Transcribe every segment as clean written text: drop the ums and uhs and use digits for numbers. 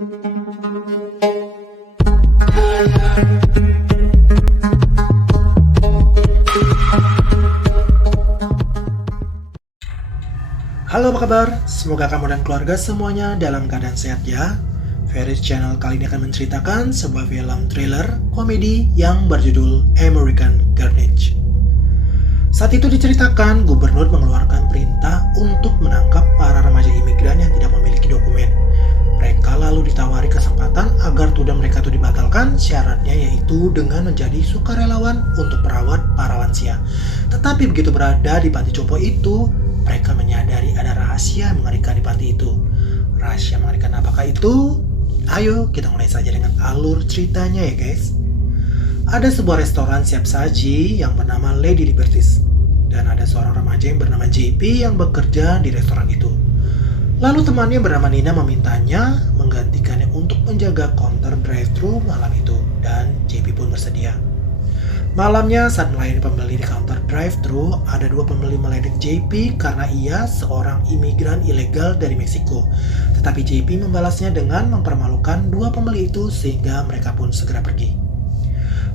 Halo, apa kabar? Semoga kamu dan keluarga semuanya dalam keadaan sehat ya. Fairy Channel kali ini akan menceritakan sebuah film thriller komedi yang berjudul American Carnage. Saat itu diceritakan gubernur mengeluarkan perintah untuk menangkap para remaja imigran yang tidak memiliki dokumen. Mereka lalu ditawari kesempatan agar tugas mereka itu dibatalkan, syaratnya yaitu dengan menjadi sukarelawan untuk merawat para lansia. Tetapi begitu berada di panti jompo itu, mereka menyadari ada rahasia mengerikan di panti itu. Rahasia mengerikan apakah itu? Ayo kita mulai saja dengan alur ceritanya ya guys. Ada sebuah restoran siap saji yang bernama Lady Liberties. Dan ada seorang remaja yang bernama JP yang bekerja di restoran itu. Lalu temannya bernama Nina memintanya menggantikannya untuk menjaga counter drive-thru malam itu. Dan JP pun bersedia. Malamnya saat melayani pembeli di counter drive-thru, ada dua pembeli meledek JP karena ia seorang imigran ilegal dari Meksiko. Tetapi JP membalasnya dengan mempermalukan dua pembeli itu sehingga mereka pun segera pergi.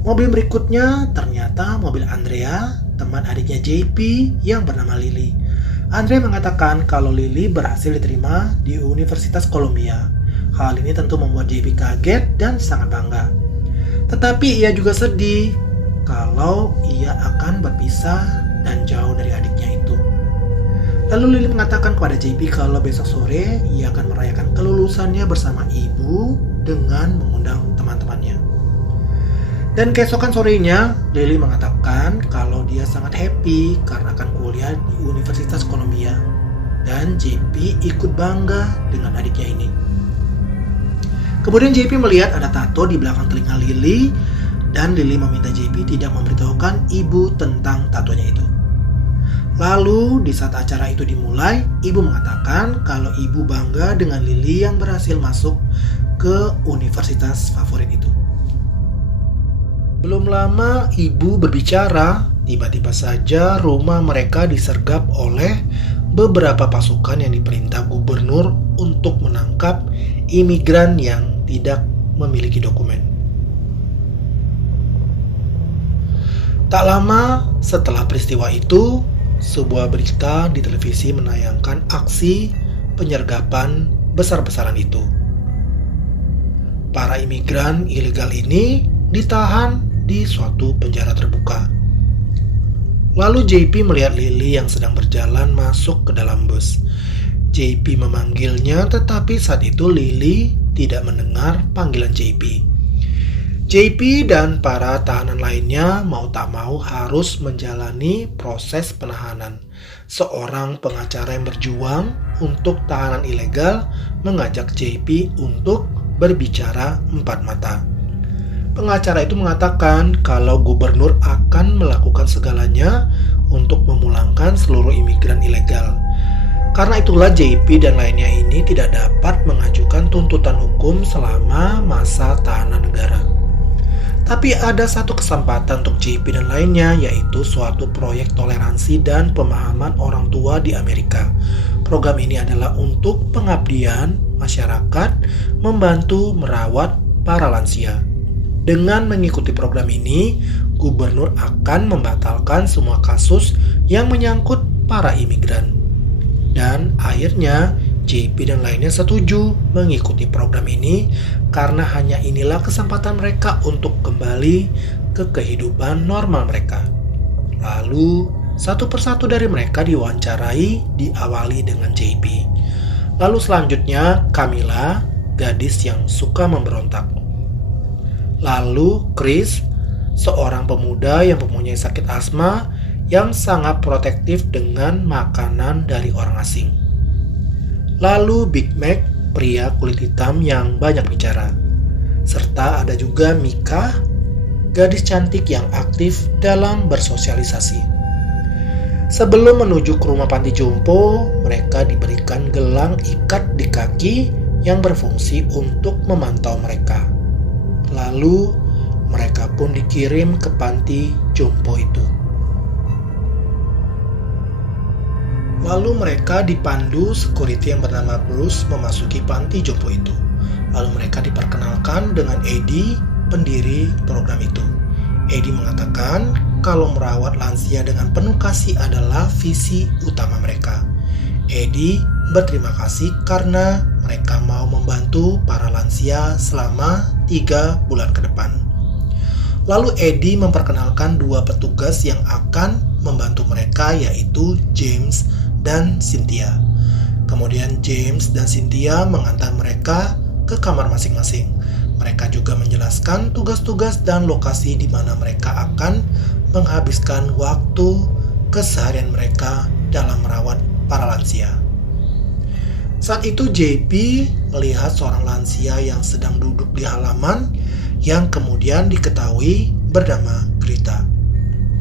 Mobil berikutnya ternyata mobil Andrea, teman adiknya JP yang bernama Lily. Andrea mengatakan kalau Lily berhasil diterima di Universitas Columbia. Hal ini tentu membuat JP kaget dan sangat bangga. Tetapi ia juga sedih kalau ia akan berpisah dan jauh dari adiknya itu. Lalu Lily mengatakan kepada JP kalau besok sore ia akan merayakan kelulusannya bersama ibu dengan mengundang teman-temannya. Dan keesokan sorenya, Lily mengatakan kalau dia sangat happy karena akan kuliah di Universitas Columbia. Dan JP ikut bangga dengan adiknya ini. Kemudian JP melihat ada tato di belakang telinga Lily. Dan Lily meminta JP tidak memberitahukan ibu tentang tatonya itu. Lalu di saat acara itu dimulai, ibu mengatakan kalau ibu bangga dengan Lily yang berhasil masuk ke universitas favorit itu. Belum lama ibu berbicara, tiba-tiba saja rumah mereka disergap oleh beberapa pasukan yang diperintah gubernur untuk menangkap imigran yang tidak memiliki dokumen. Tak lama setelah peristiwa itu, sebuah berita di televisi menayangkan aksi penyergapan besar-besaran itu. Para imigran ilegal ini ditahan di suatu penjara terbuka. Lalu JP melihat Lily yang sedang berjalan masuk ke dalam bus. JP memanggilnya, tetapi saat itu Lily tidak mendengar panggilan JP. JP dan para tahanan lainnya mau tak mau harus menjalani proses penahanan. Seorang pengacara yang berjuang untuk tahanan ilegal mengajak JP untuk berbicara empat mata. Pengacara itu mengatakan kalau gubernur akan melakukan segalanya untuk memulangkan seluruh imigran ilegal. Karena itulah JP dan lainnya ini tidak dapat mengajukan tuntutan hukum selama masa tahanan negara. Tapi ada satu kesempatan untuk JP dan lainnya, yaitu suatu proyek toleransi dan pemahaman orang tua di Amerika. Program ini adalah untuk pengabdian masyarakat membantu merawat para lansia. Dengan mengikuti program ini, gubernur akan membatalkan semua kasus yang menyangkut para imigran. Dan akhirnya JP dan lainnya setuju mengikuti program ini karena hanya inilah kesempatan mereka untuk kembali ke kehidupan normal mereka. Lalu satu persatu dari mereka diwawancarai, diawali dengan JP. Lalu selanjutnya Camilla, gadis yang suka memberontak. Lalu Chris, seorang pemuda yang mempunyai sakit asma yang sangat protektif dengan makanan dari orang asing. Lalu Big Mac, pria kulit hitam yang banyak bicara. Serta ada juga Mika, gadis cantik yang aktif dalam bersosialisasi. Sebelum menuju ke rumah panti jompo, mereka diberikan gelang ikat di kaki yang berfungsi untuk memantau mereka. Lalu mereka pun dikirim ke panti jompo itu. Lalu mereka dipandu security yang bernama Bruce memasuki panti jompo itu. Lalu mereka diperkenalkan dengan Eddie, pendiri program itu. Eddie mengatakan kalau merawat lansia dengan penuh kasih adalah visi utama mereka. Eddie berterima kasih karena mereka mau membantu para lansia selama 3 bulan ke depan. Lalu Eddie memperkenalkan 2 petugas yang akan membantu mereka, yaitu James dan Cynthia. Kemudian James dan Cynthia mengantar mereka ke kamar masing-masing. Mereka juga menjelaskan tugas-tugas dan lokasi di mana mereka akan menghabiskan waktu keseharian mereka dalam merawat para lansia. Saat itu JP melihat seorang lansia yang sedang duduk di halaman yang kemudian diketahui bernama Greta.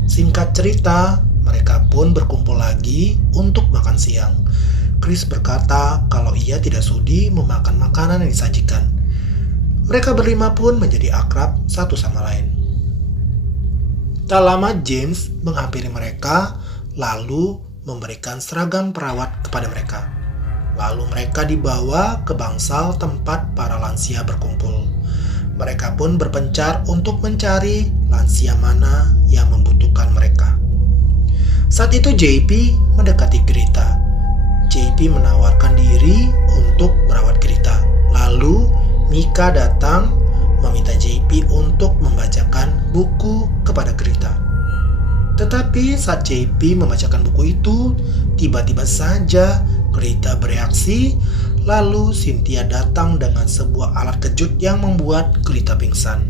Singkat cerita, mereka pun berkumpul lagi untuk makan siang. Chris berkata kalau ia tidak sudi memakan makanan yang disajikan. Mereka berlima pun menjadi akrab satu sama lain. Tak lama James menghampiri mereka lalu memberikan seragam perawat kepada mereka. Lalu mereka dibawa ke bangsal tempat para lansia berkumpul. Mereka pun berpencar untuk mencari lansia mana yang membutuhkan mereka. Saat itu JP mendekati Greta. JP menawarkan diri untuk merawat Greta. Lalu Mika datang meminta JP untuk membacakan buku kepada Greta. Tetapi saat JP membacakan buku itu, tiba-tiba saja Greta bereaksi. Lalu Cynthia datang dengan sebuah alat kejut yang membuat Greta pingsan.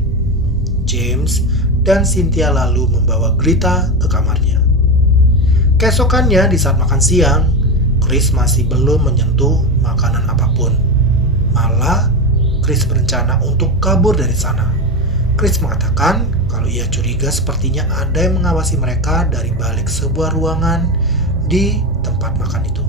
James dan Cynthia lalu membawa Greta ke kamarnya. Keesokannya di saat makan siang, Chris masih belum menyentuh makanan apapun. Malah, Chris berencana untuk kabur dari sana. Chris mengatakan kalau ia curiga sepertinya ada yang mengawasi mereka dari balik sebuah ruangan di tempat makan itu.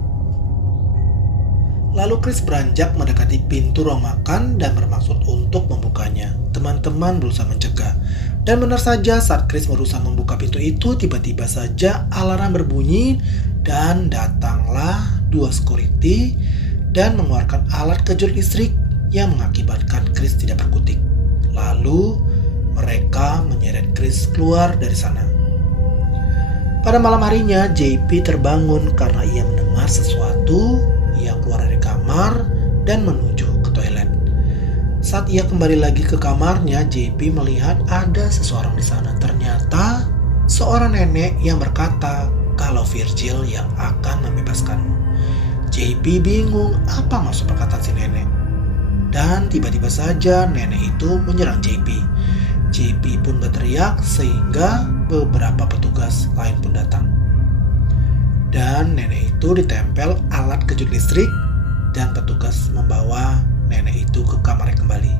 Lalu Chris beranjak mendekati pintu ruang makan dan bermaksud untuk membukanya. Teman-teman berusaha mencegah. Dan benar saja saat Chris berusaha membuka pintu itu, tiba-tiba saja alarm berbunyi dan datanglah 2 security dan mengeluarkan alat kejut listrik yang mengakibatkan Chris tidak berkutik. Lalu mereka menyeret Chris keluar dari sana. Pada malam harinya, JP terbangun karena ia mendengar sesuatu. Ia keluar dari kamar dan menuju ke toilet. Saat ia kembali lagi ke kamarnya, JP melihat ada seseorang di sana. Ternyata seorang nenek yang berkata kalau Virgil yang akan membebaskanmu. JP bingung apa maksud perkataan si nenek. Dan tiba-tiba saja nenek itu menyerang JP. JP pun berteriak sehingga beberapa petugas lain pun datang. Dan nenek itu ditempel alat kejut listrik dan petugas membawa nenek itu ke kamarnya kembali.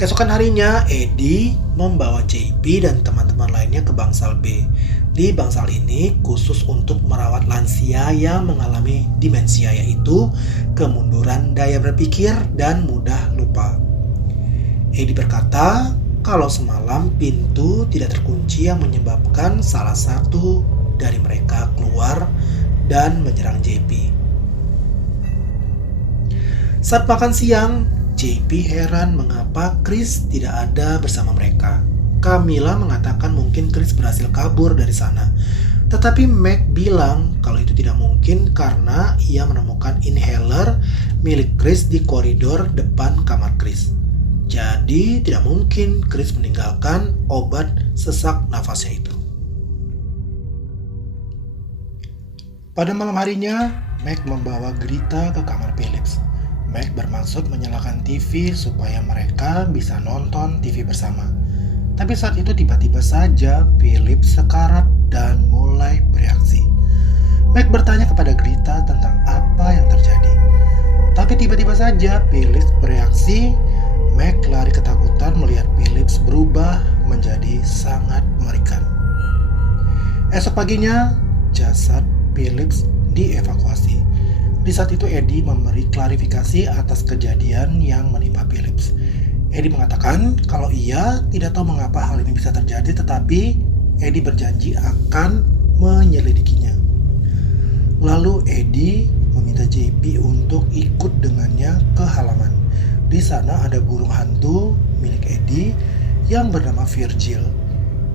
Keesokan harinya, Eddie membawa JP dan teman-teman lainnya ke bangsal B. Di bangsal ini khusus untuk merawat lansia yang mengalami demensia, yaitu kemunduran daya berpikir dan mudah lupa. Eddie berkata kalau semalam pintu tidak terkunci yang menyebabkan salah satu dari mereka keluar dan menyerang JP. Saat makan siang, JP heran mengapa Chris tidak ada bersama mereka. Camilla mengatakan mungkin Chris berhasil kabur dari sana. Tetapi Meg bilang kalau itu tidak mungkin karena ia menemukan inhaler milik Chris di koridor depan kamar Chris. Jadi tidak mungkin Chris meninggalkan obat sesak nafasnya itu. Pada malam harinya, Meg membawa Greta ke kamar Phillips. Meg bermaksud menyalakan TV supaya mereka bisa nonton TV bersama. Tapi saat itu tiba-tiba saja Phillips sekarat dan mulai bereaksi. Meg bertanya kepada Greta tentang apa yang terjadi. Tapi tiba-tiba saja Phillips bereaksi. Meg lari ketakutan melihat Phillips berubah menjadi sangat mengerikan. Esok paginya, jasad Phillips dievakuasi. Di saat itu Eddie memberi klarifikasi atas kejadian yang menimpa Phillips. Eddie mengatakan kalau ia tidak tahu mengapa hal ini bisa terjadi, tetapi Eddie berjanji akan menyelidikinya. Lalu Eddie meminta JP untuk ikut dengannya ke halaman. Di sana ada burung hantu milik Eddie yang bernama Virgil.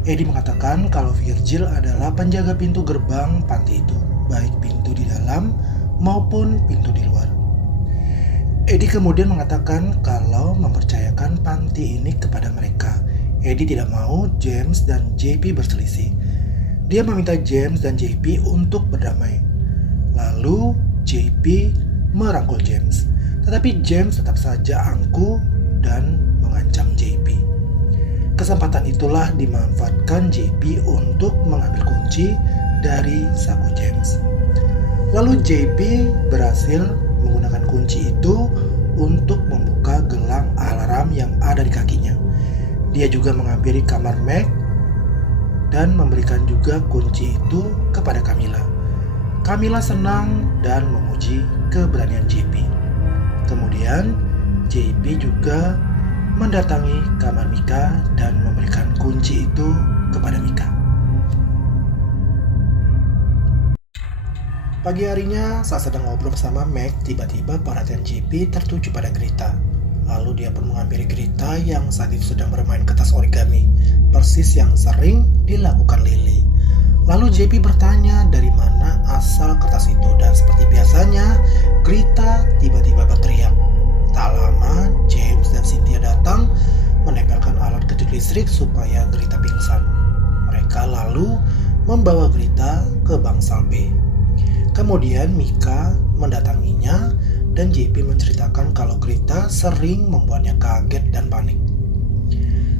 Eddie mengatakan kalau Virgil adalah penjaga pintu gerbang panti itu, baik pintu di dalam maupun pintu di luar. Eddie kemudian mengatakan kalau mempercayakan panti ini kepada mereka. Eddie tidak mau James dan JP berselisih. Dia meminta James dan JP untuk berdamai. Lalu JP merangkul James. Tetapi James tetap saja angkuh dan mengancam JP. Kesempatan itulah dimanfaatkan JP untuk mengambil kunci dari saku James. Lalu JP berhasil menggunakan kunci itu untuk membuka gelang alarm yang ada di kakinya. Dia juga menghampiri kamar Meg dan memberikan juga kunci itu kepada Camilla. Camilla senang dan memuji keberanian JP. Kemudian JP juga mendatangi kamar Mika dan memberikan kunci itu kepada Mika. Pagi harinya saat sedang ngobrol bersama Meg, tiba-tiba perhatian JP tertuju pada Greta. Lalu dia pun menghampiri Greta yang saat itu sedang bermain kertas origami, persis yang sering dilakukan Lily. Lalu JP bertanya dari mana asal kertas itu, dan seperti biasanya Greta tiba-tiba berteriak. Tak lama James dan Cynthia datang menempelkan alat kejut listrik supaya Greta pingsan. Mereka lalu membawa Greta ke bangsal B. Kemudian Mika mendatanginya dan JP menceritakan kalau Greta sering membuatnya kaget dan panik.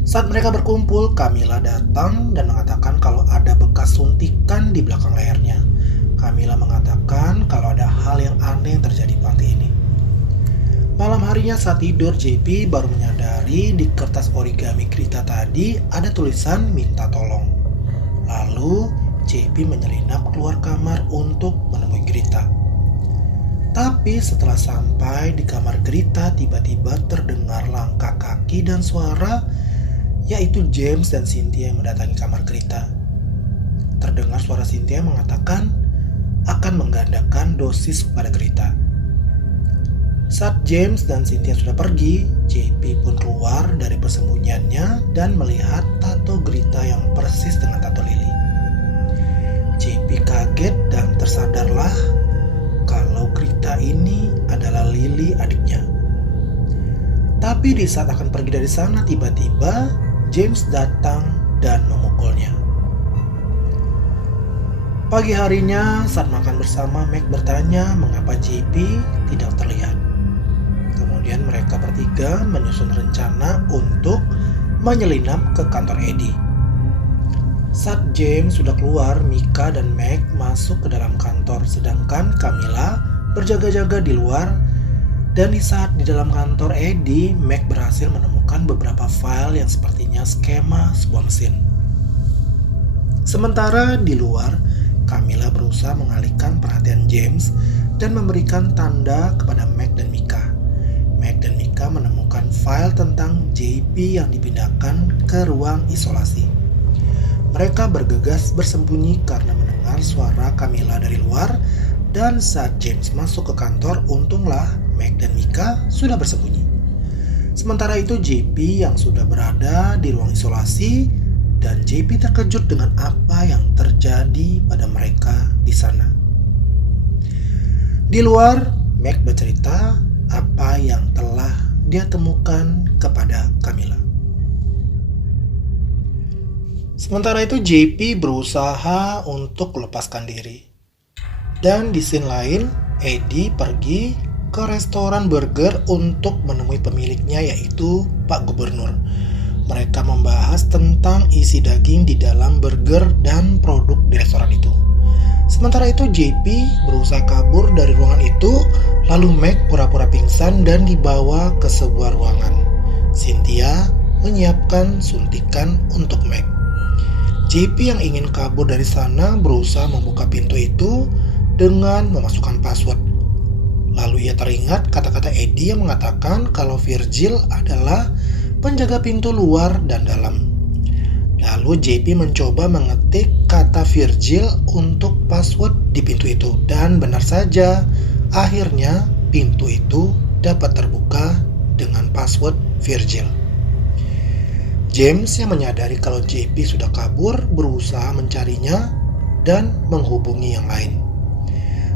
Saat mereka berkumpul, Camilla datang dan mengatakan kalau ada bekas suntikan di belakang lehernya. Camilla mengatakan kalau ada hal yang aneh yang terjadi di panti ini. Malam harinya saat tidur, JP baru menyadari di kertas origami Greta tadi ada tulisan minta tolong. Lalu JP menyelinap keluar kamar untuk menemui Greta. Tapi setelah sampai di kamar Greta, tiba-tiba terdengar langkah kaki dan suara, yaitu James dan Cynthia yang mendatangi kamar Greta. Terdengar suara Cynthia mengatakan akan menggandakan dosis kepada Greta. Saat James dan Cynthia sudah pergi, JP pun keluar dari persembunyiannya dan melihat tato Greta yang persis dengan tato Lily. JP kaget dan tersadarlah kalau Greta ini adalah Lily adiknya. Tapi di saat akan pergi dari sana, tiba-tiba James datang dan memukulnya. Pagi harinya saat makan bersama, Meg bertanya mengapa JP tidak terlihat. Kemudian mereka bertiga menyusun rencana untuk menyelinap ke kantor Eddie. Saat James sudah keluar, Mika dan Meg masuk ke dalam kantor, sedangkan Camilla berjaga-jaga di luar. Dan di saat di dalam kantor Eddie, Meg berhasil menemukan beberapa file yang sepertinya skema sebuah mesin. Sementara di luar, Camilla berusaha mengalihkan perhatian James dan memberikan tanda kepada Meg dan Mika. Meg dan Mika menemukan file tentang JP yang dipindahkan ke ruang isolasi. Mereka bergegas bersembunyi karena mendengar suara Camilla dari luar, dan saat James masuk ke kantor, untunglah Meg dan Mika sudah bersembunyi. Sementara itu JP yang sudah berada di ruang isolasi, dan JP terkejut dengan apa yang terjadi pada mereka di sana. Di luar, Meg bercerita apa yang telah dia temukan kepada Camilla. Sementara itu JP berusaha untuk melepaskan diri. Dan di scene lain, Eddie pergi ke restoran burger untuk menemui pemiliknya, yaitu Pak Gubernur. Mereka membahas tentang isi daging di dalam burger dan produk di restoran itu. Sementara itu JP berusaha kabur dari ruangan itu, lalu Meg pura-pura pingsan dan dibawa ke sebuah ruangan. Cynthia menyiapkan suntikan untuk Meg. JP yang ingin kabur dari sana berusaha membuka pintu itu dengan memasukkan password. Lalu ia teringat kata-kata Eddie yang mengatakan kalau Virgil adalah penjaga pintu luar dan dalam. Lalu JP mencoba mengetik kata Virgil untuk password di pintu itu, dan benar saja, akhirnya pintu itu dapat terbuka dengan password Virgil. James yang menyadari kalau JP sudah kabur berusaha mencarinya dan menghubungi yang lain.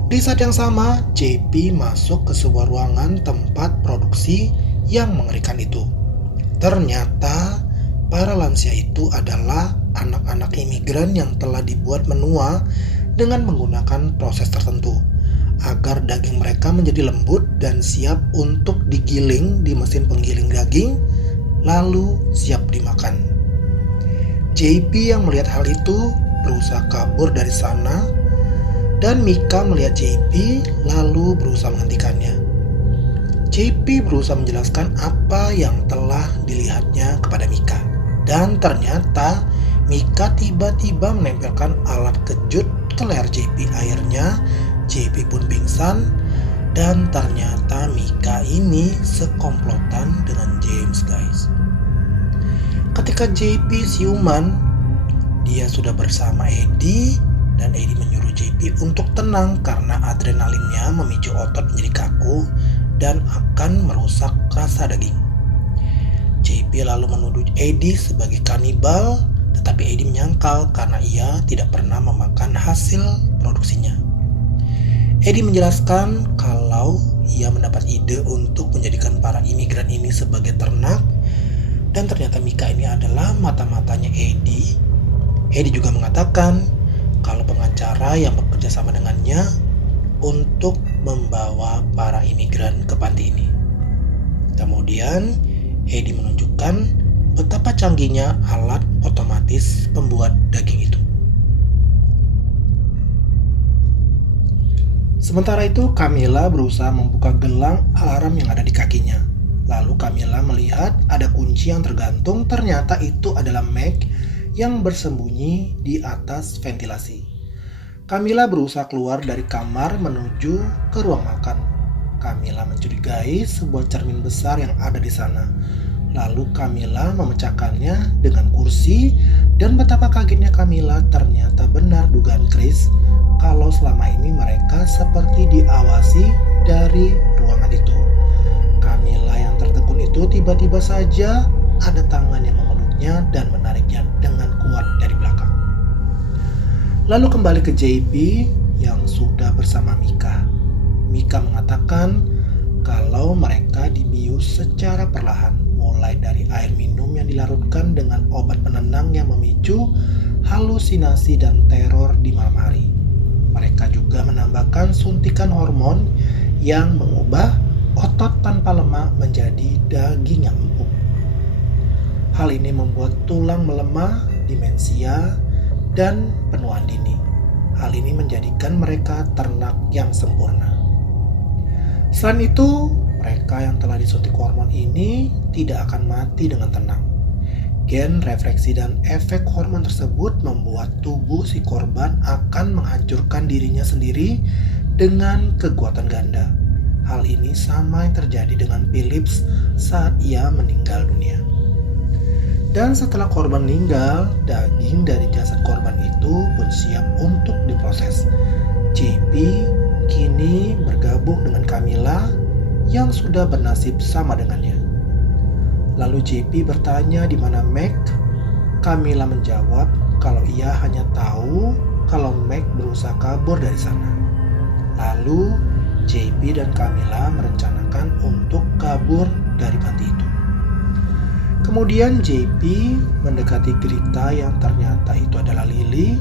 Di saat yang sama, JP masuk ke sebuah ruangan tempat produksi yang mengerikan itu. Ternyata para lansia itu adalah anak-anak imigran yang telah dibuat menua dengan menggunakan proses tertentu agar daging mereka menjadi lembut dan siap untuk digiling di mesin penggiling daging, lalu siap dimakan. JP yang melihat hal itu berusaha kabur dari sana, dan Mika melihat JP lalu berusaha menghentikannya. JP berusaha menjelaskan apa yang telah dilihatnya kepada Mika, dan ternyata Mika tiba-tiba menempelkan alat kejut ke leher JP. Akhirnya JP pun pingsan, dan ternyata Mika ini sekomplotan dengan James, guys. Ketika JP siuman, dia sudah bersama Eddie, dan Eddie menyuruh JP untuk tenang karena adrenalinnya memicu otot menjadi kaku dan akan merusak rasa daging. JP lalu menuduh Eddie sebagai kanibal, tetapi Eddie menyangkal karena ia tidak pernah memakan hasil produksinya. Eddie menjelaskan kalau ia mendapat ide untuk menjadikan para imigran ini sebagai ternak, dan ternyata Mika ini adalah mata-matanya Eddie. Eddie juga mengatakan kalau pengacara yang bekerja sama dengannya untuk membawa para imigran ke panti ini. Kemudian Eddie menunjukkan betapa canggihnya alat otomatis pembuat daging itu. Sementara itu, Camilla berusaha membuka gelang alarm yang ada di kakinya. Lalu Camilla melihat ada kunci yang tergantung, ternyata itu adalah Meg yang bersembunyi di atas ventilasi. Camilla berusaha keluar dari kamar menuju ke ruang makan. Camilla mencurigai sebuah cermin besar yang ada di sana. Lalu Camilla memecahkannya dengan kursi, dan betapa kagetnya Camilla, ternyata benar dugaan Chris kalau selama ini mereka seperti diawasi dari ruangan itu. Camilla yang tertekun itu tiba-tiba saja ada tangan yang memeluknya dan menariknya dengan kuat dari belakang. Lalu kembali ke JP yang sudah bersama Mika. Mika mengatakan kalau mereka dibius secara perlahan, mulai dari air minum yang dilarutkan dengan obat penenang yang memicu halusinasi dan teror di malam hari. Mereka juga menambahkan suntikan hormon yang mengubah otot tanpa lemak menjadi daging yang empuk. Hal ini membuat tulang melemah, demensia, dan penuaan dini. Hal ini menjadikan mereka ternak yang sempurna. Selain itu, mereka yang telah disuntik hormon ini tidak akan mati dengan tenang. Gen refleksi dan efek hormon tersebut membuat tubuh si korban akan menghancurkan dirinya sendiri dengan kekuatan ganda. Hal ini sama yang terjadi dengan Phillips saat ia meninggal dunia. Dan setelah korban meninggal, daging dari jasad korban itu pun siap untuk diproses. JP kini bergabung dengan Camilla yang sudah bernasib sama dengannya. Lalu JP bertanya di mana Meg. Camilla menjawab kalau ia hanya tahu kalau Meg berusaha kabur dari sana. Lalu JP dan Camilla merencanakan untuk kabur dari panti itu. Kemudian JP mendekati Grita yang ternyata itu adalah Lily.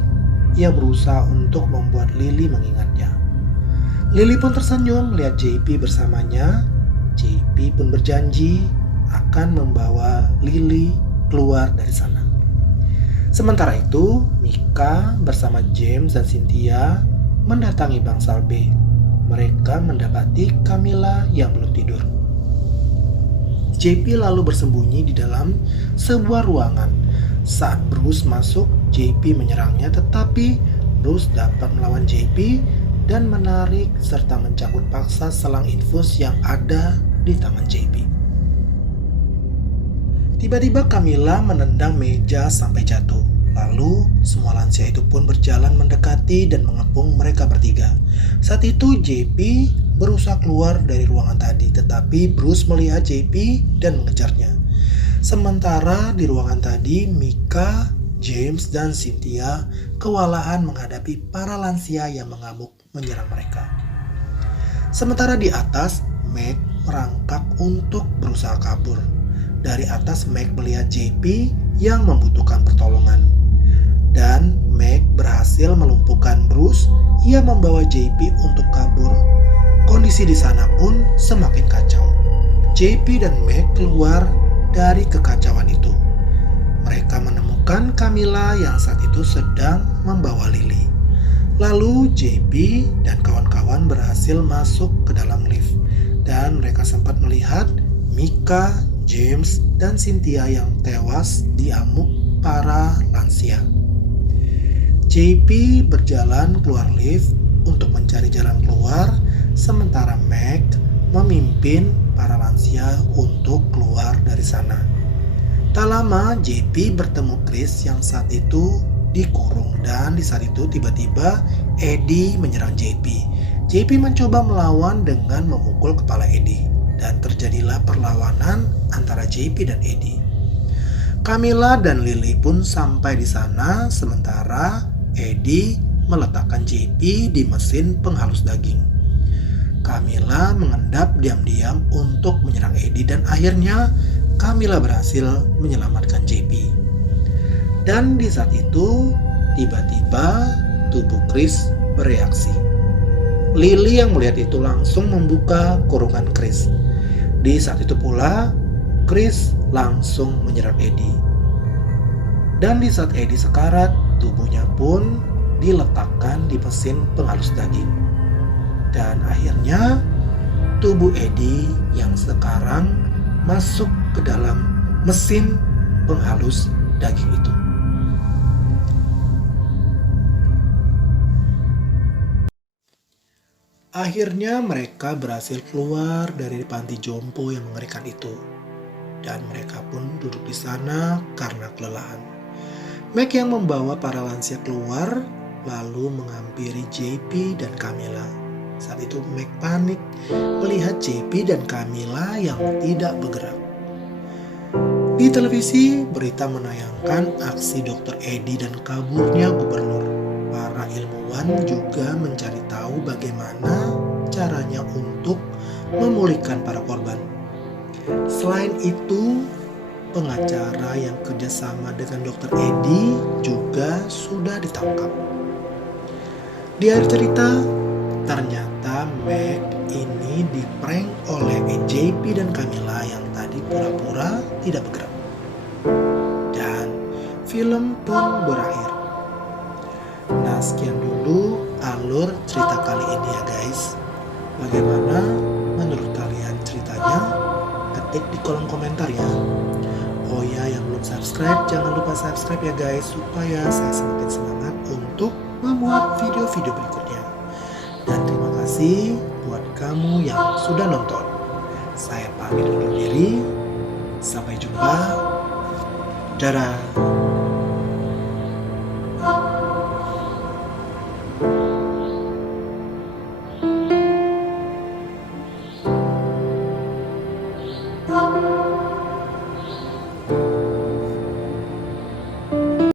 Ia berusaha untuk membuat Lily mengingatnya. Lily pun tersenyum melihat JP bersamanya. JP pun berjanji akan membawa Lily keluar dari sana. Sementara itu, Mika bersama James dan Cynthia mendatangi bangsal B. Mereka mendapati Camilla yang belum tidur. JP lalu bersembunyi di dalam sebuah ruangan. Saat Bruce masuk, JP menyerangnya, tetapi Bruce dapat melawan JP dan menarik serta mencabut paksa selang infus yang ada di tangan JP. Tiba-tiba Camilla menendang meja sampai jatuh. Lalu semua lansia itu pun berjalan mendekati dan mengepung mereka bertiga. Saat itu JP berusaha keluar dari ruangan tadi, tetapi Bruce melihat JP dan mengejarnya. Sementara di ruangan tadi, Mika, James, dan Cynthia kewalahan menghadapi para lansia yang mengamuk menyerang mereka. Sementara di atas, Meg merangkak untuk berusaha kabur. Dari atas, Meg melihat JP yang membutuhkan pertolongan. Dan Meg berhasil melumpuhkan Bruce yang membawa JP untuk kabur. Kondisi di sana pun semakin kacau. JP dan Meg keluar dari kekacauan itu. Mereka menemukan Camilla yang saat itu sedang membawa Lily. Lalu JP dan kawan-kawan berhasil masuk ke dalam lift. Dan mereka sempat melihat Mika, James, dan Cynthia yang tewas diamuk para lansia. JP berjalan keluar lift untuk mencari jalan keluar, sementara Meg memimpin para lansia untuk keluar dari sana. Tak lama JP bertemu Chris yang saat itu dikurung, dan di saat itu tiba-tiba Eddie menyerang JP. JP mencoba melawan dengan memukul kepala Eddie, dan terjadilah perlawanan antara JP dan Eddie. Camilla dan Lily pun sampai di sana, sementara Eddie meletakkan JP di mesin penghalus daging. Camilla mengendap diam-diam untuk menyerang Eddie, dan akhirnya Camilla berhasil menyelamatkan JP. Dan di saat itu, tiba-tiba tubuh Chris bereaksi. Lily yang melihat itu langsung membuka kurungan Chris. Di saat itu pula, Chris langsung menyerang Eddie. Dan di saat Eddie sekarat, tubuhnya pun diletakkan di mesin penghalus daging. Dan akhirnya, tubuh Eddie yang sekarang masuk ke dalam mesin penghalus daging itu. Akhirnya mereka berhasil keluar dari panti jompo yang mengerikan itu. Dan mereka pun duduk di sana karena kelelahan. Meg yang membawa para lansia keluar lalu menghampiri JP dan Camilla. Saat itu Meg panik melihat JP dan Camilla yang tidak bergerak. Di televisi, berita menayangkan aksi Dr. Eddie dan kaburnya gubernur. Para ilmuwan juga mencari tahu bagaimana caranya untuk memulihkan para korban. Selain itu, pengacara yang kerjasama dengan Dr. Eddie juga sudah ditangkap. Di akhir cerita, ternyata Meg ini diprank oleh JP dan Camilla yang tadi pura-pura tidak bergerak. Dan film pun berakhir. Nah, sekian dulu alur cerita kali ini ya guys. Bagaimana menurut kalian ceritanya? Ketik di kolom komentar ya. Oh ya, yang belum subscribe, jangan lupa subscribe ya guys, supaya saya semakin semangat untuk membuat video-video berikutnya. Dan terima kasih buat kamu yang sudah nonton. Saya pamit undur diri. Sampai jumpa. Dadah.